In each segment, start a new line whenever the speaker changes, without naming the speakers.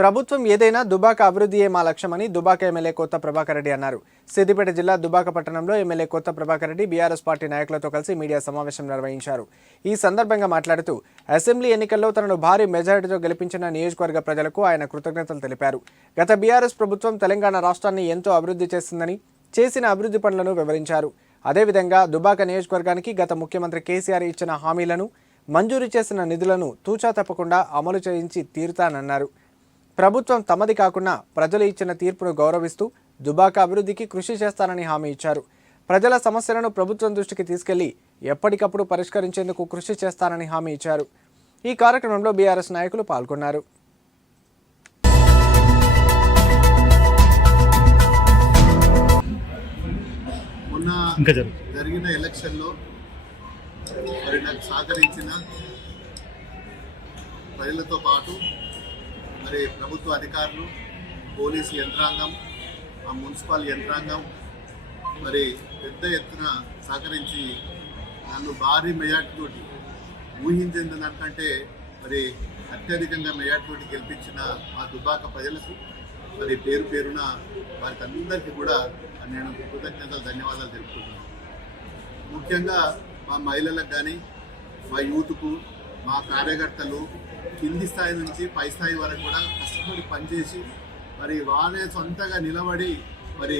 ప్రభుత్వం ఏదైనా దుబాక అభివృద్ధియే మా లక్ష్యమని దుబాక ఎమ్మెల్యే కొత్త ప్రభాకర్ రెడ్డి అన్నారు. సిద్దిపేట జిల్లా దుబాక పట్టణంలో ఎమ్మెల్యే కొత్త ప్రభాకర్ రెడ్డి బీఆర్ఎస్ పార్టీ నాయకులతో కలిసి మీడియా సమావేశం నిర్వహించారు. ఈ సందర్భంగా మాట్లాడుతూ అసెంబ్లీ ఎన్నికల్లో తనను భారీ మెజారిటీతో గెలిపించిన నియోజకవర్గ ప్రజలకు ఆయన కృతజ్ఞతలు తెలిపారు. గత బీఆర్ఎస్ ప్రభుత్వం తెలంగాణ రాష్ట్రాన్ని ఎంతో అభివృద్ధి చేసిందని చేసిన అభివృద్ధి పనులను వివరించారు. అదేవిధంగా దుబాక నియోజకవర్గానికి గత ముఖ్యమంత్రి కేసీఆర్ ఇచ్చిన హామీలను మంజూరు చేసిన నిధులను తూచా తప్పకుండా అమలు చేయించి తీరుతానన్నారు. ప్రభుత్వం తమది కాకుండా ప్రజలు ఇచ్చిన తీర్పును గౌరవిస్తూ దుబాక అభివృద్ధికి కృషి చేస్తానని హామీ ఇచ్చారు. ప్రజల సమస్యలను ప్రభుత్వం దృష్టికి తీసుకెళ్ళి ఎప్పటికప్పుడు పరిష్కరించేందుకు కృషి చేస్తానని హామీ ఇచ్చారు. ఈ కార్యక్రమంలో బీఆర్ఎస్ నాయకులు పాల్గొన్నారు.
ఇంకా
జరిగిన ఎలక్షన్లో మరి నాకు సహకరించిన ప్రజలతో పాటు మరి ప్రభుత్వ అధికారులు పోలీసు యంత్రాంగం ఆ మున్సిపల్ యంత్రాంగం మరి పెద్ద ఎత్తున సహకరించి నన్ను భారీ మెజార్టీతోటి ఊహించింది దానికంటే మరి అత్యధికంగా మెజార్టీతోటి గెలిపించిన మా దుబాక ప్రజలకు మరి పేరు పేరున వారికి అందరికీ కూడా నేను కృతజ్ఞతలు ధన్యవాదాలు తెలుపుకుంటున్నాను. ముఖ్యంగా మా మహిళలకు కానీ మా యూత్కు మా కార్యకర్తలు కింది స్థాయి నుంచి పై స్థాయి వరకు కూడా కష్టపడి పనిచేసి మరి వాళ్ళే సొంతగా నిలబడి మరి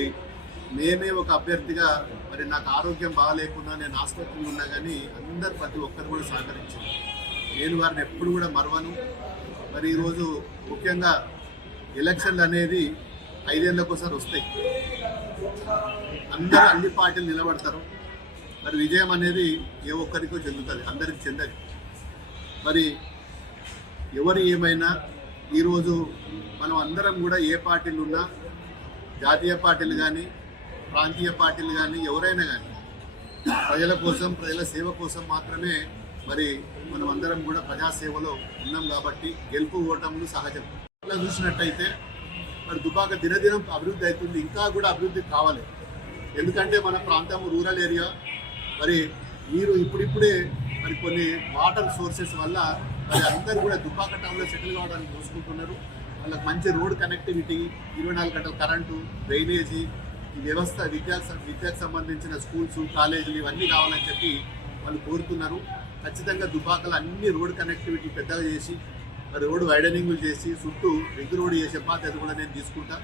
మేమే ఒక అభ్యర్థిగా మరి నాకు ఆరోగ్యం బాగాలేకున్నా నేను ఆసుపత్రిలో ఉన్నా కానీ అందరు ప్రతి ఒక్కరు కూడా సహకరించారు. నేను వారిని ఎప్పుడు కూడా మరవను. మరి ఈరోజు ముఖ్యంగా ఎలక్షన్లు అనేది ఐదేళ్ళకు వస్తాయి. అందరూ అన్ని పార్టీలు నిలబడతారు. మరి విజయం అనేది ఏ ఒక్కరికో చెందుతుంది అందరికి చెందదు. మరి ఎవరు ఏమైనా ఈరోజు మనం అందరం కూడా ఏ పార్టీలు ఉన్నా జాతీయ పార్టీలు కానీ ప్రాంతీయ పార్టీలు కానీ ఎవరైనా కానీ ప్రజల కోసం ప్రజల సేవ కోసం మాత్రమే మరి మనం అందరం కూడా ప్రజాసేవలో ఉన్నాం కాబట్టి గెలుపు ఓటములు సహజం. ఇట్లా చూసినట్టయితే మరి దుబాక దినదినం అభివృద్ధి అవుతుంది ఇంకా కూడా అభివృద్ధి కావాలి. ఎందుకంటే మన ప్రాంతం రూరల్ ఏరియా. మరి మీరు ఇప్పుడిప్పుడే మరి కొన్ని వాటర్ సోర్సెస్ వల్ల వాళ్ళందరూ అందరూ కూడా దుబ్బాక టౌన్లో సెటిల్ కావడానికి కోసుకుంటున్నారు వాళ్ళకి మంచి రోడ్ కనెక్టివిటీ ఇరవై నాలుగు గంటల కరెంటు డ్రైనేజీ ఈ వ్యవస్థ విద్యా విద్యకు సంబంధించిన స్కూల్స్ కాలేజీలు ఇవన్నీ కావాలని చెప్పి వాళ్ళు కోరుతున్నారు. ఖచ్చితంగా దుబ్బాకలు అన్ని రోడ్ కనెక్టివిటీ పెద్దగా చేసి మరి రోడ్డు వైడనింగ్లు చేసి చుట్టూ రింగ్ రోడ్ చేసే బాధ్యత కూడా నేను తీసుకుంటా.